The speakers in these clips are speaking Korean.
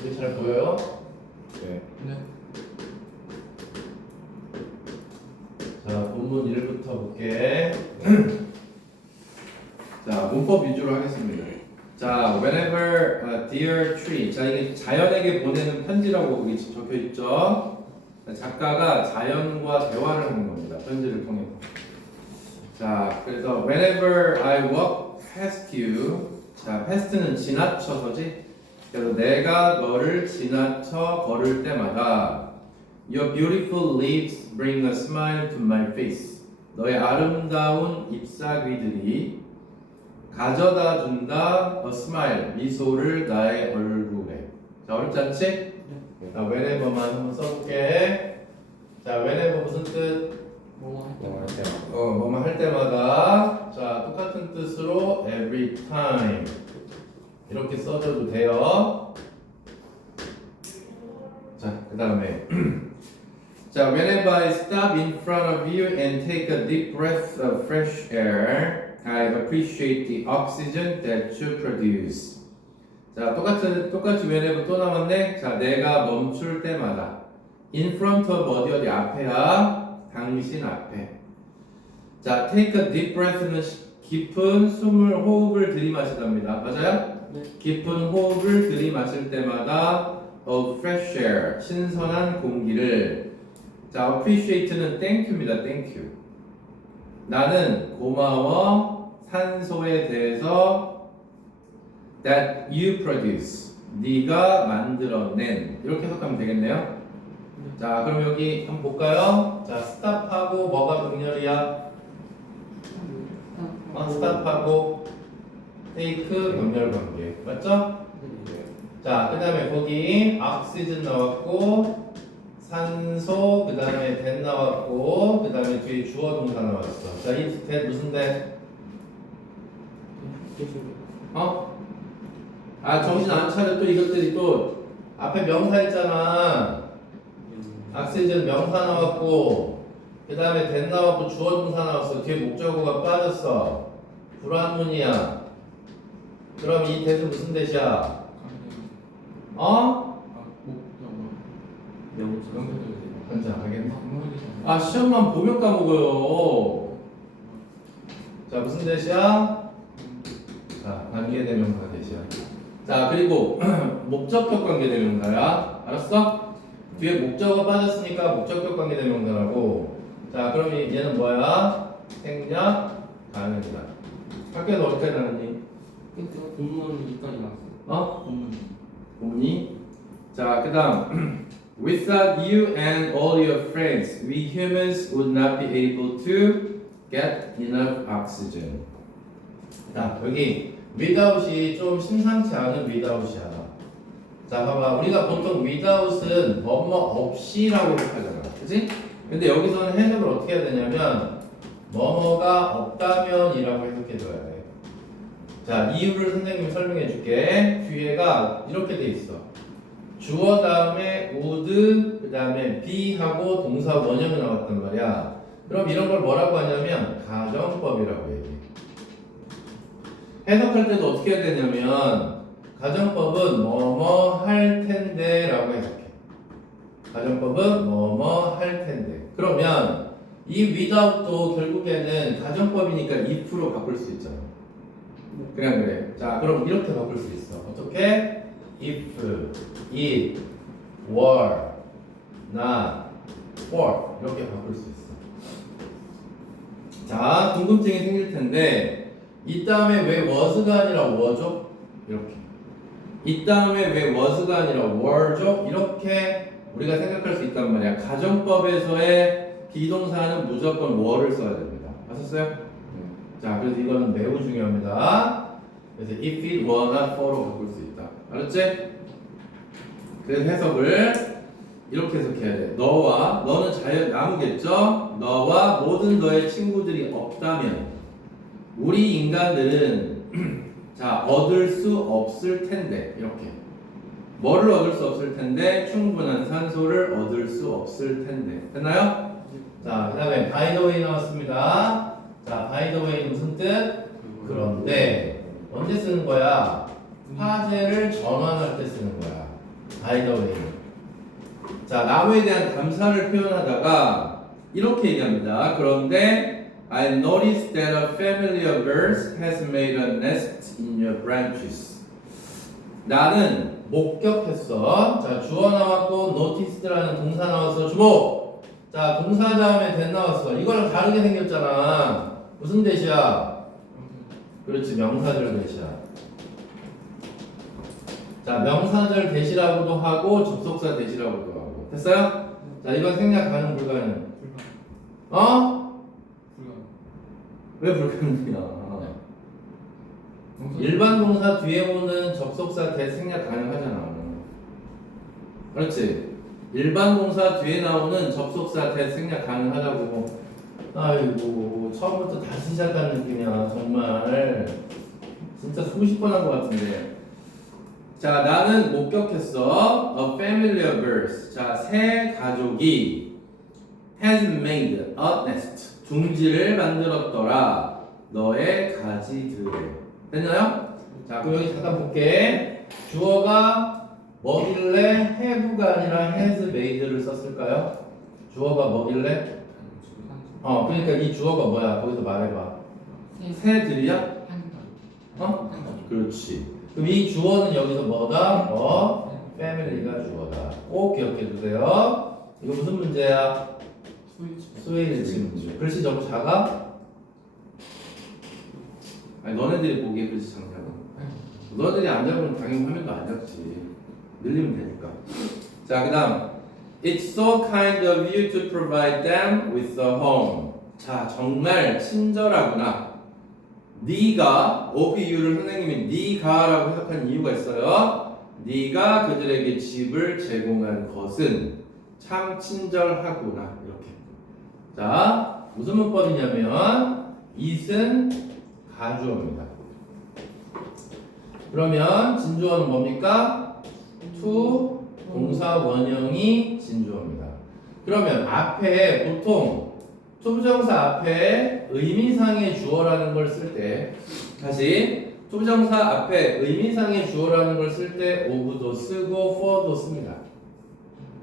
이게 잘 보여요? 네. 네. 자, 본문 1부터 볼게. 자, 문법 위주로 하겠습니다. 자, whenever dear tree. 자, 이게 자연에게 보내는 편지라고 여기 적혀 있죠. 작가가 자연과 대화를 하는 겁니다. 편지를 통해. 자, 그래서 whenever I walk past you. 자, past는 지나쳐서지. 그래서 내가 너를 지나쳐 걸을 때마다 Your beautiful lips bring a smile to my face. 너의 아름다운 잎사귀들이 가져다 준다 a smile. 미소를 나의 얼굴에. 자, 어렵지 않지? 자, whenever만 한번 써볼게. 자, whenever 무슨 뜻? 뭐만 할 때마다. 자, 똑같은 뜻으로 every time. 이렇게 써줘도 돼요. 자, 그 다음에 자, whenever I stop in front of you and take a deep breath of fresh air, I appreciate the oxygen that you produce. 자, 똑같이 whenever 또 남았네. 자, 내가 멈출 때마다 in front of 어디 앞에야? 당신 앞에. 자, take a deep breath는 깊은 숨을 호흡을 들이마시답니다. 맞아요? 네. 깊은 호흡을 들이마실 때마다 of fresh air, 신선한 공기를. 자, appreciate는 thank유입니다. thank you. 나는 고마워 산소에 대해서 that you produce. 네가 만들어낸. 이렇게 해석하면 되겠네요. 자, 그럼 여기 한번 볼까요? 자, stop하고 뭐가 병렬이야? stop하고 take 병렬 관계. 맞죠? 자, 그 다음에 거기 oxygen 나왔고 산소, 그 다음에 that 나왔고 그 다음에 뒤에 주어 동사 나왔어. 자, 이 that 무슨 that? 정신 안 차려. 또 이것들이 또 앞에 명사 있잖아. oxygen 명사 나왔고 그 다음에 that 나왔고 주어 동사 나왔어. 뒤에 목적어가 빠졌어. 불완문이야. 그럼 이 that은 무슨 that이야? 한자 알겠네. 시험만 보면 까먹어요. 자, 무슨 that이야? 자, 관계대명사 that이야. 자, 그리고 목적격 관계대명사야. 알았어? 뒤에 목적어 빠졌으니까 목적격 관계대명사라고. 자, 그럼 얘는 뭐야? 생략 가능이다. 학교에서 어떻게 나왔니? 본문까지 나왔어요. 본문이? 자, 그 다음 Without you and all your friends, we humans would not be able to get enough oxygen. 자, 여기 without이 좀 심상치 않은 without이야. 자, 봐봐. 우리가 보통 without은 뭐뭐 없이라고 해석하잖아. 그치? 근데 여기서는 해석을 어떻게 해야 되냐면 뭐뭐가 없다면이라고 해석해줘야 돼. 자, 이유를 선생님이 설명해 줄게. 뒤에가 이렇게 돼 있어. 주어 다음에 would, 그 다음에 be 하고 동사 원형이 나왔단 말이야. 그럼 이런 걸 뭐라고 하냐면 가정법이라고 얘기해. 해석할 때도 어떻게 해야 되냐면 가정법은 뭐뭐 할 텐데 라고 해석해. 가정법은 뭐뭐 할 텐데. 그러면 이 without도 결국에는 가정법이니까 if로 바꿀 수 있잖아. 그냥 그래. 자, 그럼 이렇게 바꿀 수 있어. 어떻게? if, it, were, not, for 이렇게 바꿀 수 있어. 자, 궁금증이 생길 텐데 이 다음에 왜 was가 아니라 were죠? 이렇게. 이 다음에 왜 was가 아니라 were죠? 이렇게 우리가 생각할 수 있단 말이야. 가정법에서의 비동사는 무조건 were를 써야 됩니다. 아셨어요? 자, 그래서 이거는 매우 중요합니다. 그래서 if it were not for로 바꿀 수 있다. 알았지? 그래서 해석을 이렇게 해석해야 돼. 너는 자연 나무겠죠? 너와 모든 너의 친구들이 없다면 우리 인간들은 자, 얻을 수 없을 텐데. 이렇게. 뭐를 얻을 수 없을 텐데? 충분한 산소를 얻을 수 없을 텐데. 됐나요? 자, 그 다음에 by the way 나왔습니다. 자, by the way 무슨 뜻? 그런데 언제 쓰는 거야? 화제를 전환할 때 쓰는 거야. by the way. 자, 나무에 대한 감사를 표현하다가 이렇게 얘기합니다. 그런데 I noticed that a family of birds has made a nest in your branches. 나는 목격했어. 자, 주어 나왔고 noticed라는 동사 나왔어. 주목. 자, 동사 다음에 that 나왔어. 이거랑 다르게 생겼잖아. 무슨 대시야? 그렇지, 명사절 대시야. 자, 명사절 대시라고도 하고 접속사 대시라고도 하고. 됐어요? 자, 이건 생략 가능 불가능? 어? 왜 불가능이야? 일반 동사 뒤에 오는 접속사 대 생략 가능하잖아. 그렇지? 일반 동사 뒤에 나오는 접속사 대 생략 가능하다고. 아이고, 처음부터 다시 시작하는 느낌이야. 정말 진짜 수십 번 한 것 같은데. 자, 나는 목격했어. A family of birds. 자, 새 가족이 has made a nest. 둥지를 만들었더라. 너의 가지들에. 됐나요? 자, 그럼 여기 잠깐 볼게. 주어가 뭐길래 have가 아니라 has made를 썼을까요? 주어가 뭐길래? 그러니까 이 주어가 뭐야? 거기서 말해봐. 새들이야? 어? 그렇지. 그럼 이 주어는 여기서 뭐다? family가 주어다. 꼭 기억해 주세요. 이거 무슨 문제야? 스웨이지 문제. 글씨 너무 작아? 아니, 너네들이 보기에 글씨 작냐고. 너네들이 안 잡으면 당연히 화면도 안 잡지. 늘리면 되니까. 자, 그 다음. It's so kind of you to provide them with a home. 자, 정말 친절하구나. 네가 of you를 선생님이 네가라고 해석한 이유가 있어요. 네가 그들에게 집을 제공한 것은 참 친절하구나. 이렇게. 자, 무슨 문법이냐면 it은 가주어입니다. 그러면 진주어는 뭡니까? to 동사 원형이 진주어입니다. 그러면 앞에 보통 투부정사 앞에 의미상의 주어라는 걸 쓸 때, 다시 투부정사 앞에 의미상의 주어라는 걸 쓸 때 of도 쓰고 for도 씁니다.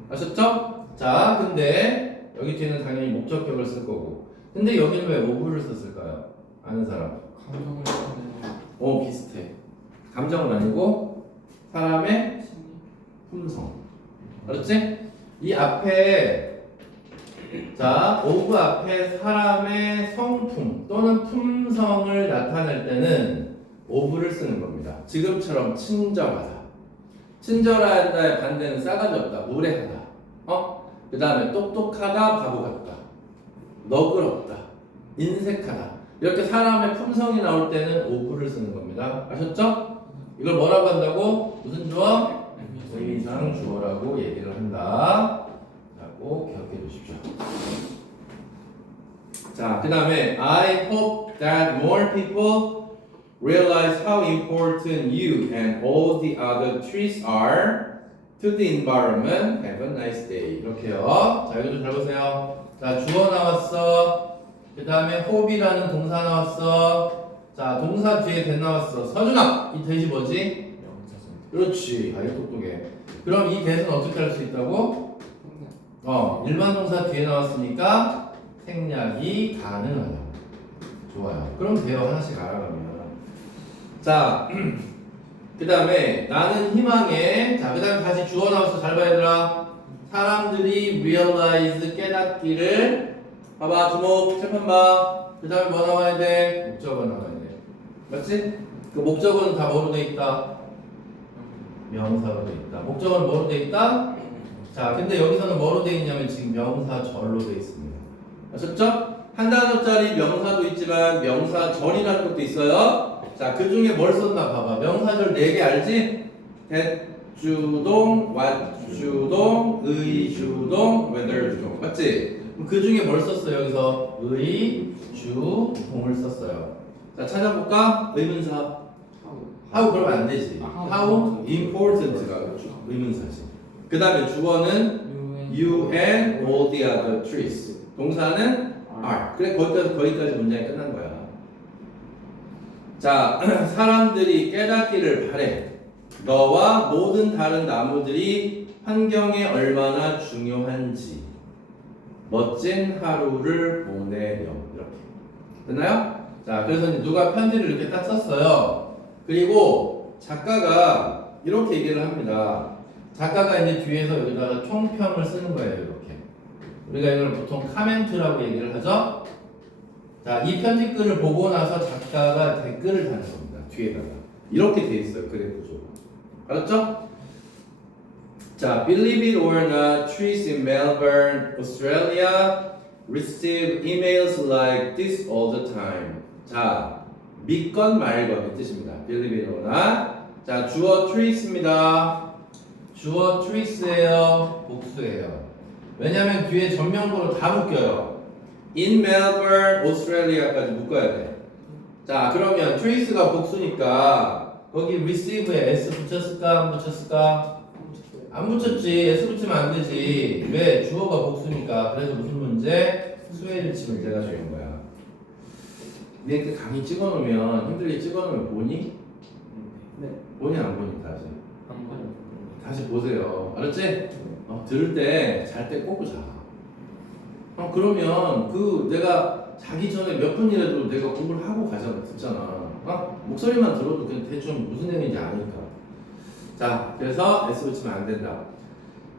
아셨죠? 자, 근데 여기 뒤에는 당연히 목적격을 쓸 거고, 근데 여기는 왜 of를 썼을까요? 아는 사람? 비슷해. 감정은 아니고 사람의 품성. 알았지? 이 앞에, 자, of 앞에 사람의 성품 또는 품성을 나타낼 때는 of를 쓰는 겁니다. 지금처럼 친절하다. 친절하다의 반대는 싸가지 없다, 무례하다. 그 다음에 똑똑하다, 바보 같다. 너그럽다, 인색하다. 이렇게 사람의 품성이 나올 때는 of를 쓰는 겁니다. 아셨죠? 이걸 뭐라고 한다고? 무슨 주어? 의미상 주어라고 얘기를 한다. 꼭 기억해 주십시오. 자, 그 다음에 I hope that more people realize how important you and all the other trees are to the environment. Have a nice day. 이렇게요. 자, 이거 좀 잘 보세요. 자, 주어 나왔어. 그 다음에 hope이라는 동사 나왔어. 자, 동사 뒤에 that 나왔어. 서준아, 이 that이 뭐지? 그렇지. 아이 똑똑해. 그럼 이 that은 어떻게 할 수 있다고? 일반 동사 뒤에 나왔으니까 생략이 가능하다. 좋아요. 그럼 돼요. 하나씩 알아가면. 자, 그 다음에 나는 희망해. 자, 그 다음에 다시 주어 나왔어. 잘 봐야 얘들아. 사람들이 realize 깨닫기를. 봐봐, 주목, 칠판 봐. 그 다음에 뭐 나와야 돼? 목적어 나와야 돼. 맞지? 그 목적어는 다 뭐로 돼 있다? 명사로 돼 있다. 목적어는 뭐로 돼 있다? 자, 근데 여기서는 뭐로 돼 있냐면 지금 명사절로 돼 있습니다. 아셨죠? 한 단어짜리 명사도 있지만 명사절이라는 것도 있어요. 자, 그 중에 뭘 썼나 봐봐. 명사절 4개 알지? 대주동, 왓주동, 의주동, 웨더주동. 맞지? 그 중에 뭘 썼어요? 여기서 의, 주, 동을 썼어요. 자, 찾아볼까? 의문사. how 그러면 안 되지. how important가 의문사지. 그 다음에 주어는 you and all the other trees. 동사는 are. 그래, 거기까지 문장이 끝난 거야. 자, 사람들이 깨닫기를 바래. 너와 모든 다른 나무들이 환경에 얼마나 중요한지 멋진 하루를 보내렴. 이렇게 됐나요? 자, 그래서 이제 누가 편지를 이렇게 딱 썼어요. 그리고 작가가 이렇게 얘기를 합니다. 작가가 이제 뒤에서 여기다가 총평을 쓰는 거예요. 이렇게 우리가 이걸 보통 카멘트라고 얘기를 하죠. 자, 이 편지글을 보고 나서 작가가 댓글을 다는 겁니다. 뒤에다가 이렇게 돼 있어요. 글의 구조가. 알았죠? 자, believe it or not, trees in Melbourne, Australia receive emails like this all the time. 자, 믿건 말건 이 뜻입니다. believe it or not. 자, 주어 trees입니다. 주어 trees예요. 복수예요. 왜냐면 뒤에 전명구로 다 묶여요. in Melbourne, Australia까지 묶어야 돼. 자, 그러면 trees가 복수니까 거기 receive에 s 붙였을까 안 붙였을까? 안 붙였지. s 붙이면 안 되지. 왜? 주어가 복수니까. 그래서 무슨 문제? 수혜일치 문제가 되는 거야. 근데 그 강의 찍어놓으면 힘들게 찍어놓으면 보니? 네. 보니 안 보니 다시? 안 봐요. 다시 보세요. 알았지? 들을 때 잘 때 꼭 자. 그러면 그 내가 자기 전에 몇 분이라도 내가 공부를 하고 가잖아, 듣잖아. 목소리만 들어도 그냥 대충 무슨 내용인지 아니까. 자, 그래서 S 붙이면 안 된다.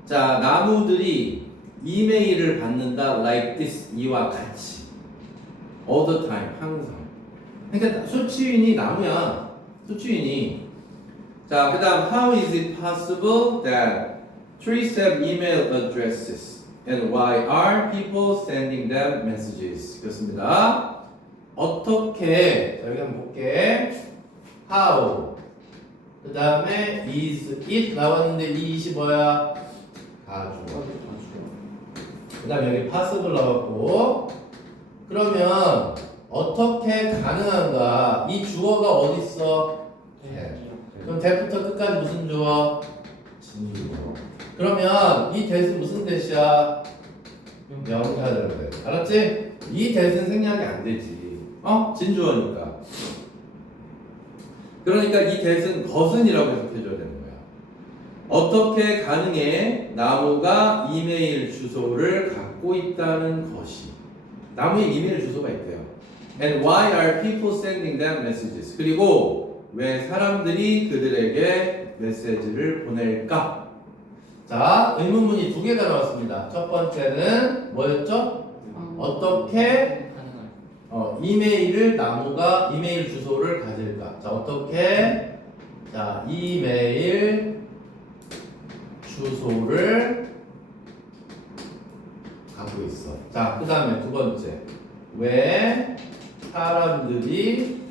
자, 나무들이 이메일을 받는다 like this, 이와 같이. all the time, 항상. 그러니까 수취인이 나무야. 수취인이. 자, 그 다음 how is it possible that trees have email addresses and why are people sending them messages? 그렇습니다. 어떻게, 자, 여기 한번 볼게. how 그 다음에 is it 나왔는데 it이 뭐야? 가주어. 그 다음에 여기 possible 나왔고, 그러면 어떻게 가능한가? 이 주어가 어디 있어? 그럼 대부터 끝까지 무슨 주어? 진주어. 그러면 이 대신 무슨 대시야? 명사절 대. 알았지? 이 대신 생략이 안 되지. 진주어니까. 그러니까 이 대신 것은이라고 해석해줘야 되는 거야. 어떻게 가능해? 나무가 이메일 주소를 갖고 있다는 것이. 나무에 이메일 주소가 있대요. And why are people sending them messages? 그리고 왜 사람들이 그들에게 메시지를 보낼까? 자, 의문문이 두 개가 나왔습니다. 첫 번째는 뭐였죠? 어떻게 이메일을 나무가 이메일 주소를 가질까? 자, 어떻게? 자, 이메일 주소를 갖고 있어. 자, 그 다음에 두 번째. 왜 사람들이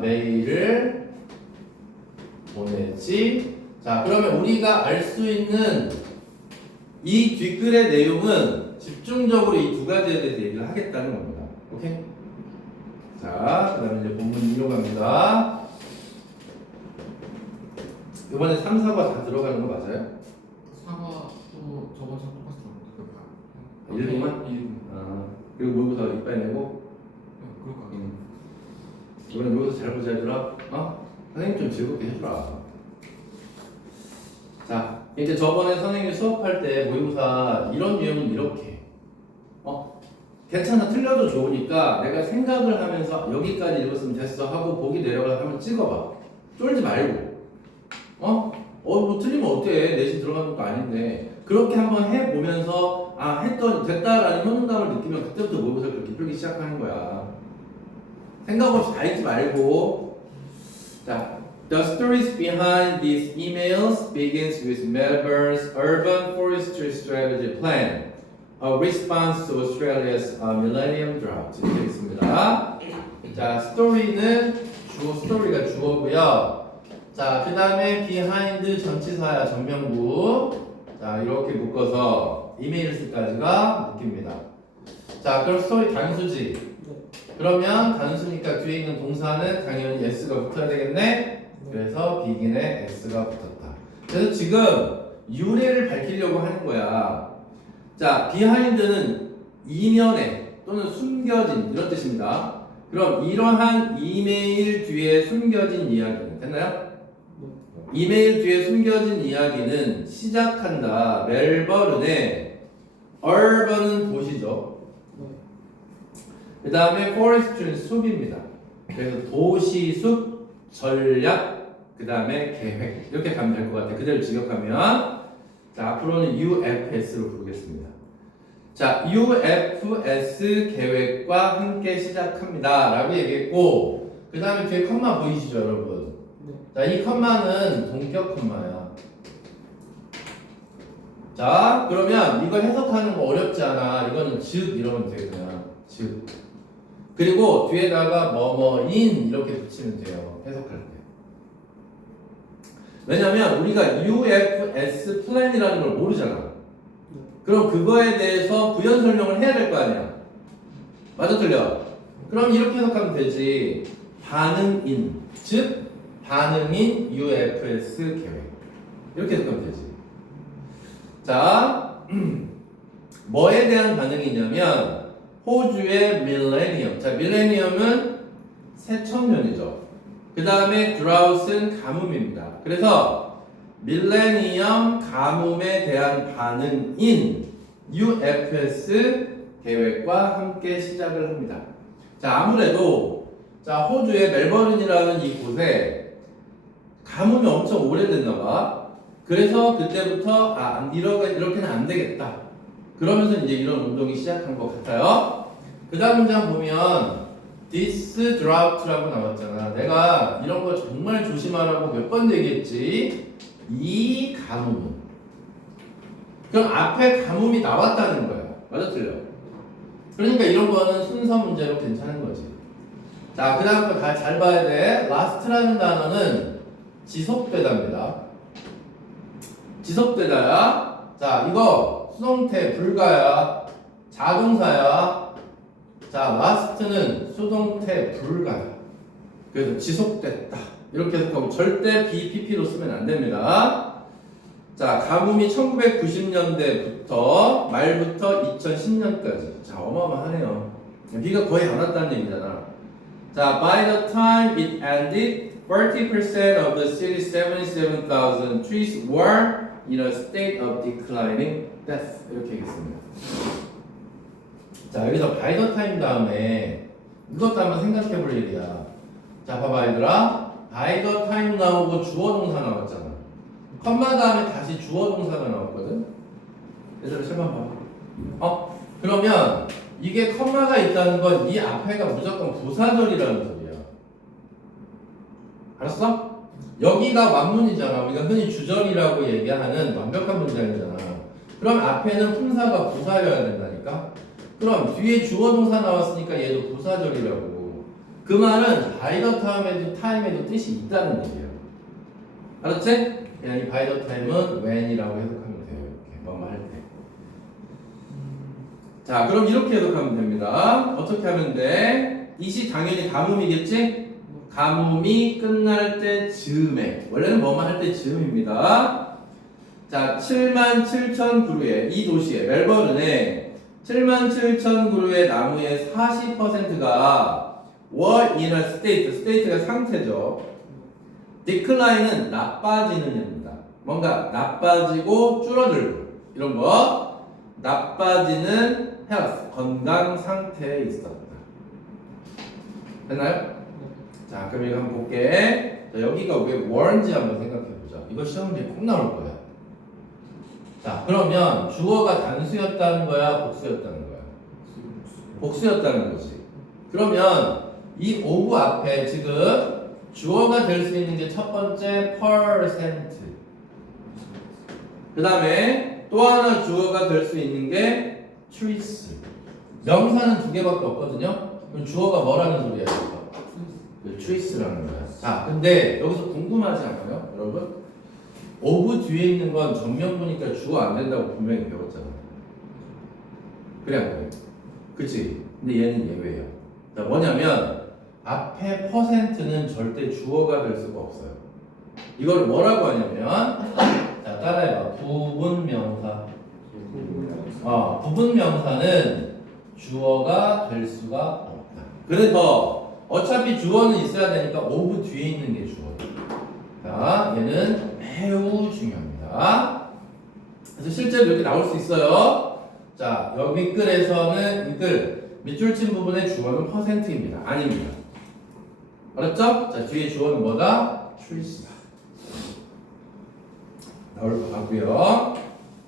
메일을 보내지? 자, 그러면 우리가 알 수 있는 이 뒷글의 내용은 집중적으로 이 두 가지에 대해서 얘기를 하겠다는 겁니다. 오케이? 자, 그 다음에 이제 본문 이용합니다. 이번에 3, 4가 다 들어가는 거 맞아요? 사과도 저번처럼 똑같습니다. 1분만? 그리고 모의고사 이빨 내고? 그럴까요? 이번에 모의고사 잘 보자 얘들아. 선생님 좀 즐겁게 해주라. 자, 이제 저번에 선생님이 수업할 때 모의고사 이런 유형은 이렇게. 괜찮아, 틀려도 좋으니까 내가 생각을 하면서 여기까지 읽었으면 됐어 하고 보기 내려가서 한번 찍어봐. 쫄지 말고. 뭐 틀리면 어때? 내신 들어가는 것도 아닌데. 그렇게 한번 해보면서 했더니 됐다라는 효능감을 느끼면 그때부터 모의고사를 그렇게 풀기 시작하는 거야. 생각 없이 다 읽지 말고. 자, the stories behind these emails begins with Melbourne's urban forestry strategy plan, a response to Australia's millennium drought. 이렇게 있습니다. 자, 스토리는 스토리가 주어고요. 자, 그 다음에 behind 전치사야 전명구. 자, 이렇게 묶어서 이메일스까지가 묶입니다. 자, 그럼 스토리 단수지. 그러면 단수니까 뒤에 있는 동사는 당연히 s가 붙어야 되겠네. 그래서 begin에 s가 붙었다. 그래서 지금 유래를 밝히려고 하는 거야. 자, behind는 이면에 또는 숨겨진 이런 뜻입니다. 그럼 이러한 이메일 뒤에 숨겨진 이야기는 됐나요? 이메일 뒤에 숨겨진 이야기는 시작한다. 멜버른의 urban은 도시죠. 그 다음에 forest는 숲입니다. 그래서 도시, 숲, 전략, 그 다음에 계획 이렇게 가면 될 것 같아요. 그대로 직역하면 자 앞으로는 UFS로 부르겠습니다. 자 UFS 계획과 함께 시작합니다 라고 얘기했고 그 다음에 뒤에 컴마 보이시죠 여러분? 자 이 컴마는 동격 컴마야. 자 그러면 이거 해석하는 거 어렵지 않아. 이거는 즉 이러면 돼요. 그냥 즉 그리고 뒤에다가 뭐뭐인 이렇게 붙이면 돼요. 해석할 때. 왜냐면 우리가 UFS 플랜이라는 걸 모르잖아. 그럼 그거에 대해서 부연 설명을 해야 될 거 아니야. 맞아 틀려? 그럼 이렇게 해석하면 되지. 반응인 즉 반응인 UFS 계획 이렇게 해석하면 되지. 자 뭐에 대한 반응이냐면 호주의 밀레니엄. 자 밀레니엄은 새천년이죠. 그 다음에 드라우스는 가뭄입니다. 그래서 밀레니엄 가뭄에 대한 반응인 UFS 계획과 함께 시작을 합니다. 자 아무래도 자 호주의 멜버른이라는 이 곳에 가뭄이 엄청 오래됐나 봐. 그래서 그때부터 이렇게는 안 되겠다. 그러면서 이제 이런 운동이 시작한 것 같아요. 그 다음 문장 보면 This drought라고 나왔잖아. 내가 이런 거 정말 조심하라고 몇 번 얘기했지. 이 가뭄은. 그럼 앞에 가뭄이 나왔다는 거야. 맞아 틀려? 그러니까 이런 거는 순서 문제로 괜찮은 거지. 자, 그 다음 거 잘 봐야 돼. last라는 단어는 지속되다입니다. 지속되다야. 자, 이거 수동태 불가야. 자동사야. 자, last는 수동태 불가야. 그래서 지속됐다. 이렇게 해석하고 절대 BPP로 쓰면 안 됩니다. 자, 가뭄이 1990년대부터 말부터 2010년까지. 자, 어마어마하네요. 비가 거의 안 왔다는 얘기잖아. 자, by the time it ended, 40% of the city's 77,000 trees were in a state of declining death. 이렇게 얘기했습니다. 자, 여기서 by the time 다음에 이것도 한번 생각해 볼 일이야. 자, 봐봐, 얘들아. by the time 나오고 주어 동사 나왔잖아. 컴마 다음에 다시 주어 동사가 나왔거든? 얘들아, 제발 봐봐. 그러면 이게 컴마가 있다는 건 이 앞에가 무조건 부사절이라는 소리야. 알았어? 여기가 완문이잖아. 우리가 흔히 주절이라고 얘기하는 완벽한 문장이잖아. 그럼 앞에는 품사가 부사여야 된다니까? 그럼 뒤에 주어 동사 나왔으니까 얘도 부사절이라고. 그 말은 by the time에도 뜻이 있다는 얘기예요. 알았지? 그냥 이 by the time은 when이라고 해석하면 돼요. 이렇게 뭐뭐 할 때. 자, 그럼 이렇게 해석하면 됩니다. 어떻게 하면 돼? 이시 당연히 가뭄이겠지? 가뭄이 끝날 때 즈음에. 원래는 뭐뭐 할 때 즈음입니다. 자, 77,000그루의 이 도시에 멜버른에 77,000그루의 나무의 40%가 were in a state, state가 상태죠. decline은 나빠지는 입니다. 뭔가 나빠지고 줄어들고 이런 거. 나빠지는 health, 건강 상태에 있었다. 됐나요? 자, 그럼 이거 한번 볼게. 자, 여기가 왜 weren지 한번 생각해보자. 이거 시험 문제 꼭 나올 거야. 자, 그러면 주어가 단수였다는 거야, 복수였다는 거야? 복수였다는 거지. 그러면 이 of 앞에 지금 주어가 될 수 있는 게 첫 번째 percent. 그 다음에 또 하나 주어가 될 수 있는 게 trees. 명사는 두 개밖에 없거든요. 그럼 주어가 뭐라는 소리야? trees라는 거야. 자, 근데 여기서 궁금하지 않아요, 여러분? of 뒤에 있는 건 전명부니까 주어 안 된다고 분명히 배웠잖아. 그래 안 그래? 그치? 근데 얘는 예외야. 자, 뭐냐면 앞에 %는 절대 주어가 될 수가 없어요. 이걸 뭐라고 하냐면 자, 따라해봐. 부분명사. 부분명사는 주어가 될 수가 없다. 그래서 어차피 주어는 있어야 되니까 of 뒤에 있는 게 주어다. 자, 중요합니다. 얘는 매우 중요합니다. 그래서 실제로 이렇게 나올 수 있어요. 자, 여기 글에서는 이 글 밑줄 친 부분의 주어는 %입니다. 아닙니다. 알았죠? 자, 뒤에 주어는 뭐다? trees다. 나올 것 같고요.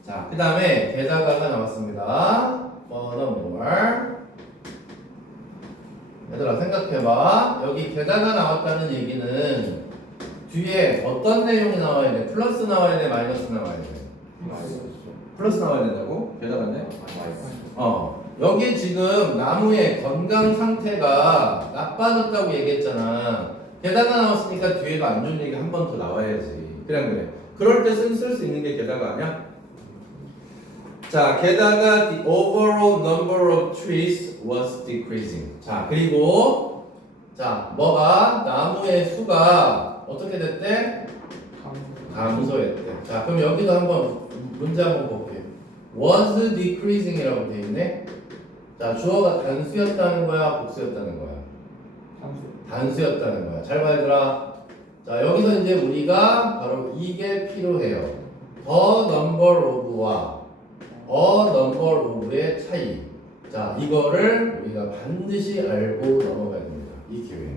자, 그 다음에 게다가가 나왔습니다. furthermore. 얘들아 생각해봐. 여기 게다가 나왔다는 얘기는 뒤에 어떤 내용이 나와야 돼? 플러스 나와야 돼? 마이너스 나와야 돼? 플러스 나와야 된다고? 게다가네? 여기 지금 나무의 건강 상태가 나빠졌다고 얘기했잖아. 게다가 나왔으니까 뒤에가 안 좋은 얘기 한 번 더 나와야지. 그래 안 그래? 그럴 때 쓸 수 있는 게 게다가 아니야? 자, 게다가 the overall number of trees was decreasing. 자, 그리고 자, 뭐가 나무의 수가 어떻게 됐대? 감소했대. 자, 그럼 여기도 한번 문제 한번 볼게. was decreasing이라고 돼 있네. 자, 주어가 단수였다는 거야, 복수였다는 거야? 단수였다는 거야. 잘 봐, 얘들아. 자, 여기서 이제 우리가 바로 이게 필요해요. the number of와 a number of의 차이. 자, 이거를 우리가 반드시 알고 넘어가야 됩니다. 이 기회에.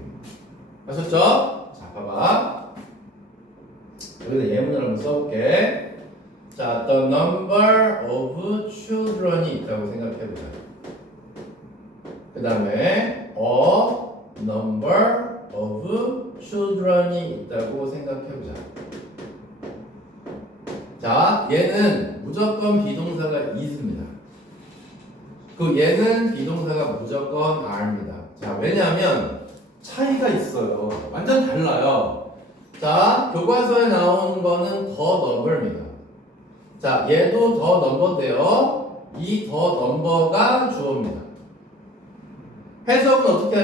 아셨죠? 자, 봐봐. 여기다 예문을 한번 써볼게. 자, the number of children이 있다고 생각해보자. 그 다음에 a number of children이 있다고 생각해보자. 자, 얘는 무조건 비동사가 is입니다. 그 얘는 비동사가 무조건 are입니다. 자, 왜냐하면 차이가 있어요. 완전 달라요. 자, 교과서에 나오는 거는 더 넘버입니다. 자, 얘도 더 넘버인데요. 이 더 넘버가 주어입니다. 해석은 어떻게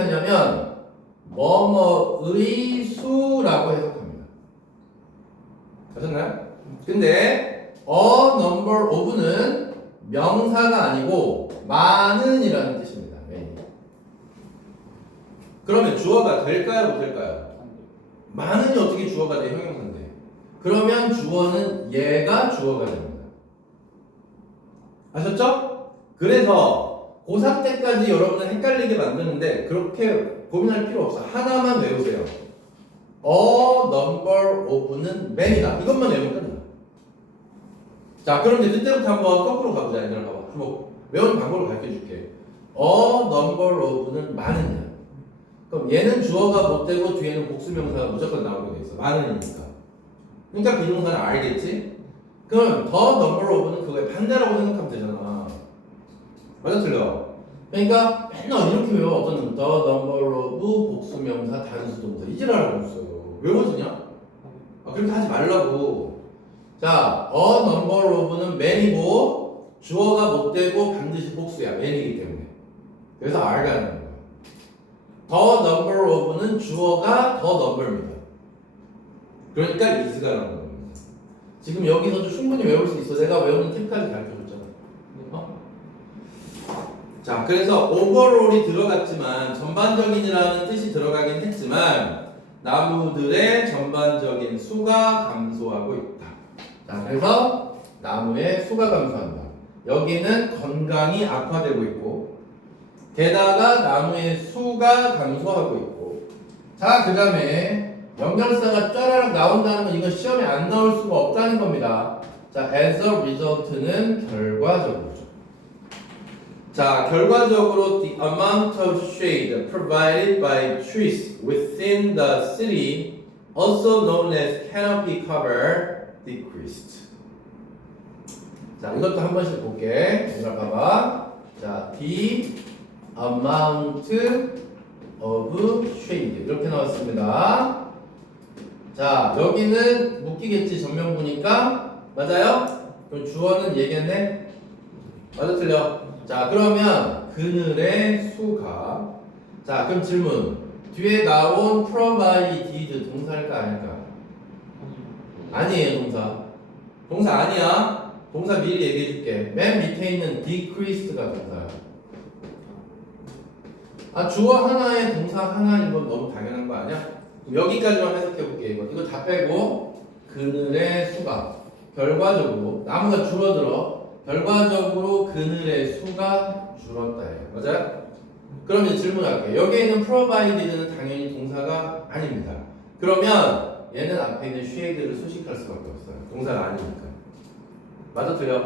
하냐면 뭐뭐의 수라고 해석합니다. 아셨나요? 근데 a number of는 명사가 아니고 많은이라는 뜻입니다. 그러면 주어가 될까요? 못 될까요? 많은이 어떻게 주어가 돼? 형용사인데. 그러면 주어는 얘가 주어가 됩니다. 아셨죠? 그래서 고3 때까지 여러분을 헷갈리게 만드는데 그렇게 고민할 필요 없어. 하나만 외우세요. A number of는 many다. 이것만 외우면 끝나. 자, 그럼 이제 그때부터 한번 거꾸로 가보자. 얘들아 봐봐. 한번 외우는 방법을 가르쳐줄게. A number of는 많으냐. 그럼 얘는 주어가 못 되고 뒤에는 복수명사가 무조건 나오게 돼 있어. 많으니까. 그러니까 비동사는 알겠지? 그럼 더 number of는 그거의 반대라고 생각하면 되잖아. 맞아 틀려? 그러니까 맨날 이렇게 외워. 어떤 the number of 복수명사 단수동사 이지라라고 있어요. 외워지냐? 그렇게 하지 말라고. 자, a number of는 many고 주어가 못 되고 반드시 복수야. many이기 때문에. 그래서 R가 하는 거야. the number of는 주어가 the number입니다. 그러니까 is가 나오는 겁니다. 지금 여기서도 충분히 외울 수 있어. 내가 외우는 팁까지 가르쳐줬잖아. 자, 그래서 overall이 들어갔지만 전반적인이라는 뜻이 들어가긴 했지만 나무들의 전반적인 수가 감소하고 있다. 자, 그래서 나무의 수가 감소한다. 여기는 건강이 악화되고 있고 게다가 나무의 수가 감소하고 있고 자, 그 다음에 연결사가 쫘라락 나온다는 건 이건 시험에 안 나올 수가 없다는 겁니다. 자, as a result는 결과적으로죠. 자, 결과적으로 the amount of shade provided by trees within the city, also known as canopy cover, decreased. 자, 이것도 한 번씩 볼게. 이걸 봐봐. 자, the amount of shade 이렇게 나왔습니다. 자, 여기는 묶이겠지. 전면 보니까 맞아요? 그럼 주어는 얘기했네. 맞아 틀려? 자, 그러면 그늘의 수가 자, 그럼 질문 뒤에 나온 provided 동사일까 아닐까? 아니에요. 동사 아니야. 동사 미리 얘기해줄게. 맨 밑에 있는 decreased가 동사야. 아, 주어 하나에 동사 하나 이건 너무 당연한 거 아니야? 여기까지만 해석해 볼게요. 이거 다 빼고 그늘의 수가 결과적으로 나무가 줄어들어 결과적으로 그늘의 수가 줄었다예요. 맞아요? 그럼 이제 질문할게요. 여기에 있는 provided는 당연히 동사가 아닙니다. 그러면 얘는 앞에 있는 shade를 수식할 수밖에 없어요. 동사가 아니니까. 맞아 틀려?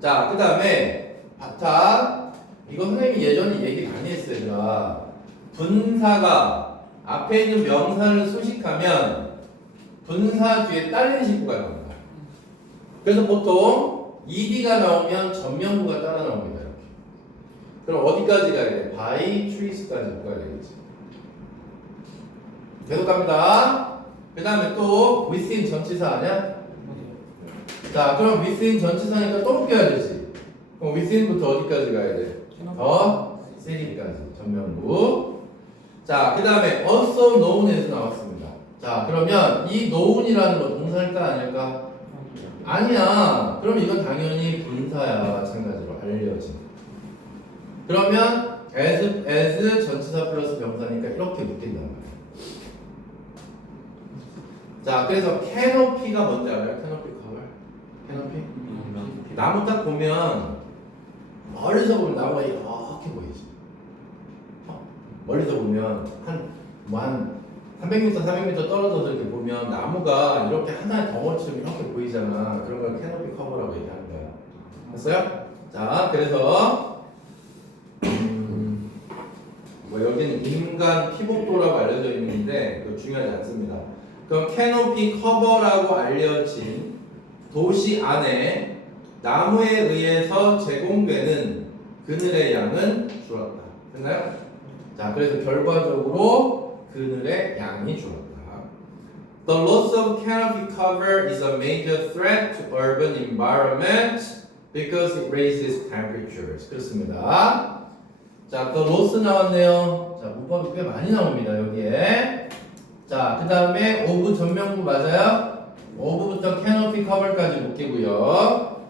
자, 그 다음에 바탕 이거 선생님이 예전에 얘기 많이 했어요. 얘들아. 분사가 앞에 있는 명사를 수식하면 분사 뒤에 딸린 식구가 나옵니다. 그래서 보통 ed가 나오면 전명구가 따라 나옵니다. 이렇게. 그럼 어디까지 가야 돼? by trees까지 가야 되겠지. 계속 갑니다. 그 다음에 또 within 전치사 아니야? 자, 그럼 within 전치사니까 또 묶여야 되지. 그럼 within부터 어디까지 가야 돼? 더 city까지 전명구. 자, 그 다음에 also known에서 나왔습니다. 자, 그러면 이 known이라는 거 동사일까 아닐까? 아니야. 그럼 이건 당연히 분사야. 마찬가지로 알려진. 그러면 as 전치사 플러스 명사니까 이렇게 묶인단 말이야. 자, 그래서 canopy가 뭔지 알아요? canopy cover? canopy? 나무 딱 보면 멀리서 보면 나무가 이렇게 보이지. 멀리서 보면 한 300m, 400m 떨어져서 이렇게 보면 나무가 이렇게 하나의 덩어리처럼 이렇게 보이잖아. 그런 걸 캐노피 커버라고 얘기하는 거야. 됐어요? 자, 그래서 뭐 여기는 인간 피복도라고 알려져 있는데 그거 중요하지 않습니다. 그럼 캐노피 커버라고 알려진 도시 안에 나무에 의해서 제공되는 그늘의 양은 줄었다. 됐나요? 자, 그래서 결과적으로 그늘의 양이 줄었다. The loss of canopy cover is a major threat to urban environment because it raises temperatures. 그렇습니다. 자, the loss 나왔네요. 자, 문법이 꽤 많이 나옵니다. 여기에. 자, 그 다음에 of 전명구 맞아요? of부터 canopy cover까지 묶이고요.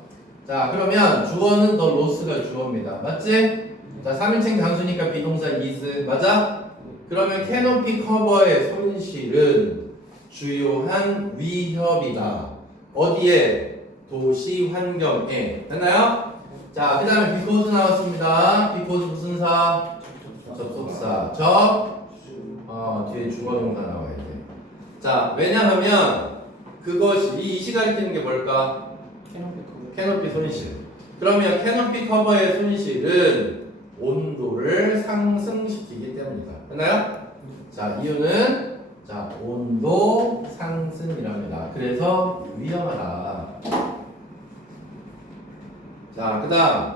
자, 그러면 주어는 the loss가 주어입니다. 맞지? 자, 3인칭 단수니까 비동사 is 맞아? 그러면 canopy cover의 손실은 주요한 위협이다. 어디에? 도시 환경에. 됐나요? 자, 그 다음에 because 나왔습니다. because 무슨 사? 접속사. 뒤에 주어 동사 나와야 돼. 자, 왜냐하면 그것이 이 시간이 뜨는 게 뭘까? 캐노피 손실. 그러면 캐노피 커버의 손실은 온도를 상승시키기 때문이다. 됐나요? 자, 이유는 자, 온도 상승이랍니다. 그래서 위험하다. 자, 그 다음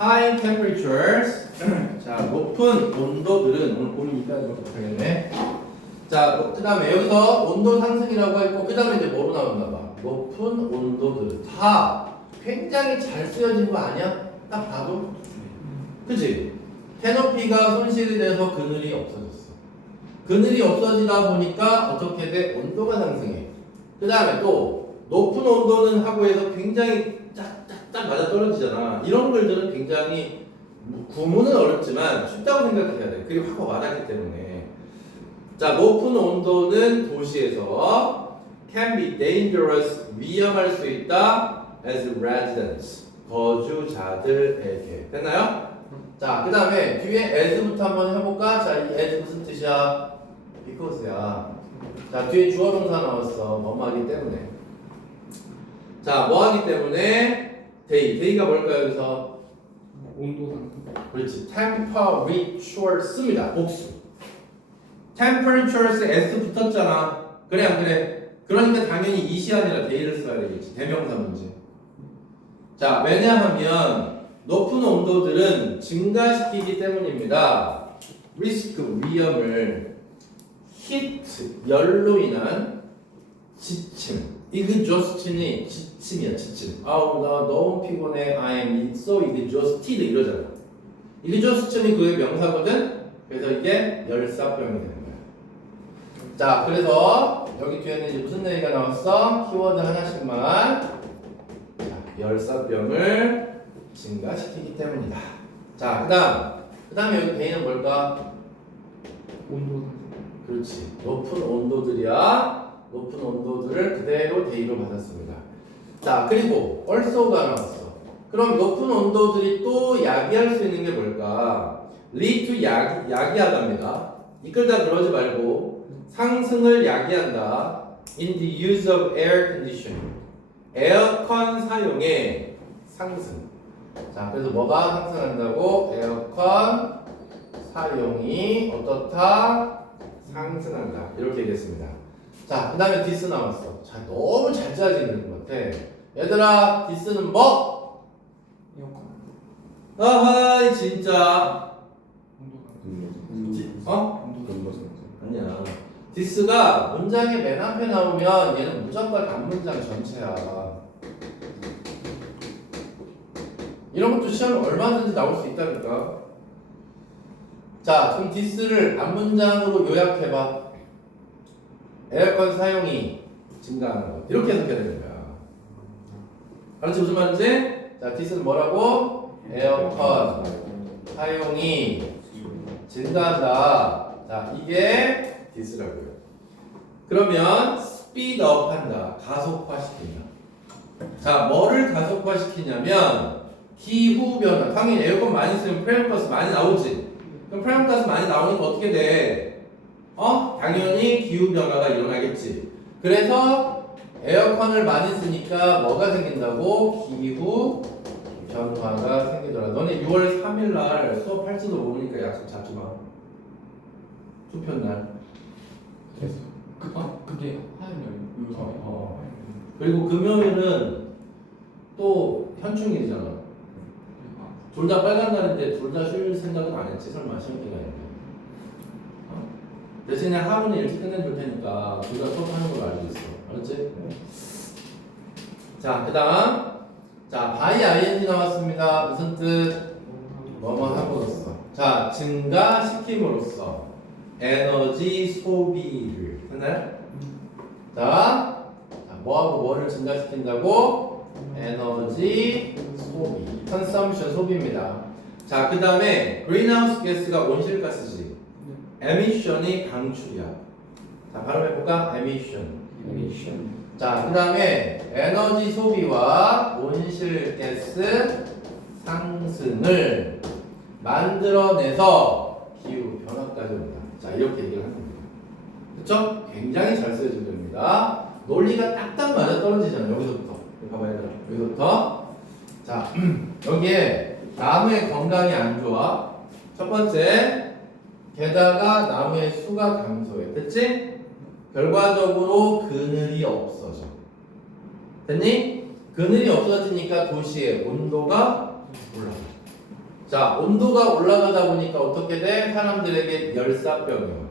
high temperatures. 자, 높은 온도들은 오늘 본인 이까지 못하겠네. 자, 그 다음에 여기서 온도 상승이라고 했고 그 다음에 이제 뭐로 나왔나 봐. 높은 온도들 다 굉장히 잘 쓰여진 거 아니야? 딱 봐도 그치? 캐노피가 손실이 돼서 그늘이 없어졌어. 그늘이 없어지다 보니까 어떻게 돼? 온도가 상승해. 그 다음에 또 높은 온도는 하고 해서 굉장히 딱 맞아 떨어지잖아. 이런 글들은 굉장히 구문은 어렵지만 쉽다고 생각해야 돼. 그리고 확 와닿기 때문에. 자, 높은 온도는 도시에서 can be dangerous, 위험할 수 있다 as residents, 거주자들에게. 됐나요? 자, 그 다음에 뒤에 as부터 한번 해볼까? 자, 이 as 무슨 뜻이야? because야. 자, 뒤에 주어 동사 나왔어. 뭐하기 때문에. 자, 뭐하기 때문에 day가 뭘까요? 여기서 온도 상승. 그렇지. temperatures입니다. 복수. temperatures에 s 붙었잖아. 그래 안 그래? 그러니까 당연히 it이 아니라 day를 써야 되겠지. 대명사 문제. 자, 왜냐하면 높은 온도들은 증가시키기 때문입니다. 리스크, 위험을 히트, 열로 인한 지침. exhaustion이 지침이야, 지침. 아우, 나 너무 피곤해. I am so exhausted 이러잖아. exhaustion이 그의 명사거든. 그래서 이게 열사병이 되는 거야. 자, 그래서 여기 뒤에는 이제 무슨 얘기가 나왔어? 키워드 하나씩만. 자, 열사병을 증가시키기 때문이다. 자, 그 다음에 여기 K는 뭘까? 온도 상승. 그렇지. 높은 온도들이야. 높은 온도들을 그대로 대의로 받았습니다. 자, 그리고 also가 나왔어. 그럼 높은 온도들이 또 야기할 수 있는 게 뭘까? lead to 야기하답니다. 이끌다 그러지 말고 상승을 야기한다. in the use of air conditioning. 에어컨 사용의 상승. 자, 그래서 뭐가 상승한다고? 에어컨 사용이 어떻다? 상승한다. 이렇게 얘기했습니다. 자, 그 다음에 디스 나왔어. 자, 너무 잘 짜지는 것 같아. 얘들아, 디스는 뭐? 에어컨. 아하이, 진짜. 온도가. 어? 온도가. 아니야. 디스가 문장의 맨 앞에 나오면 얘는 무조건 단문장 전체야. 이런 것도 시험에 얼마든지 나올 수 있다니까. 자, 그럼 디스를 앞문장으로 요약해봐. 에어컨 사용이 증가하는 것. 이렇게 해석해야 되는 거야. 알았지? 무슨 말인지? 자, 디스는 뭐라고? 에어컨 사용이 증가한다. 자, 이게 디스라고요. 그러면 speed up 한다. 가속화시킨다. 자, 뭐를 가속화시키냐면 기후 변화. 당연히 에어컨 많이 쓰면 프레임가스 많이 나오지. 그럼 프레임가스 많이 나오니까 어떻게 돼? 당연히 기후 변화가 일어나겠지. 그래서 에어컨을 많이 쓰니까 뭐가 생긴다고? 기후 변화가 생기더라. 너네 6월 3일 날 수업할지도 모르니까 약속 잡지 마. 투표 날. 그게 화요일. 그리고 금요일은 또 현충일이잖아. 둘 다 빨간 날인데 둘 다 쉴 생각은 안 했지. 설마 시험 기간인데. 대신에 하루는 일찍 끝내줄 테니까 둘 다 수업하는 걸로 알고 있어. 알았지? 자, 그 다음. 자, by ing 나왔습니다. 무슨 뜻? 뭐뭐 함으로써. 자, 증가시킴으로써 에너지 소비를. 했나요? 자, 뭐하고 뭐를 증가시킨다고? 에너지 소비. 컨섬션 소비입니다. 자, 그 다음에 greenhouse gas가 온실가스지. emission이 방출이야. 자, 발음해볼까? emission. 자, 그 다음에 에너지 소비와 온실가스 상승을 만들어내서 기후 변화까지 온다. 자, 이렇게 얘기를 하는 겁니다. 그쵸? 굉장히 잘 쓰여진 겁니다. 논리가 딱딱 맞아 떨어지잖아. 여기서부터. 봐봐요, 얘들아. 여기서부터. 자, 여기에 나무의 건강이 안 좋아. 첫 번째, 게다가 나무의 수가 감소해. 됐지? 결과적으로 그늘이 없어져. 됐니? 그늘이 없어지니까 도시의 온도가 올라가. 자, 온도가 올라가다 보니까 어떻게 돼? 사람들에게 열사병이야.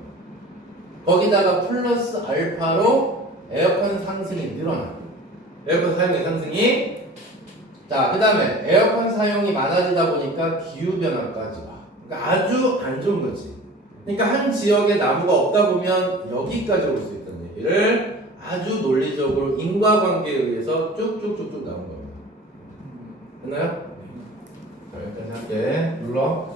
거기다가 플러스 알파로 에어컨 상승이 늘어나. 에어컨 사용의 상승이. 자, 그 다음에 에어컨 사용이 많아지다 보니까 기후변화까지 와. 그러니까 아주 안 좋은 거지. 그러니까 한 지역에 나무가 없다 보면 여기까지 올 수 있다는 얘기를 아주 논리적으로 인과관계에 의해서 쭉쭉쭉쭉 나온 겁니다. 됐나요? 자, 여기까지 할게. 눌러.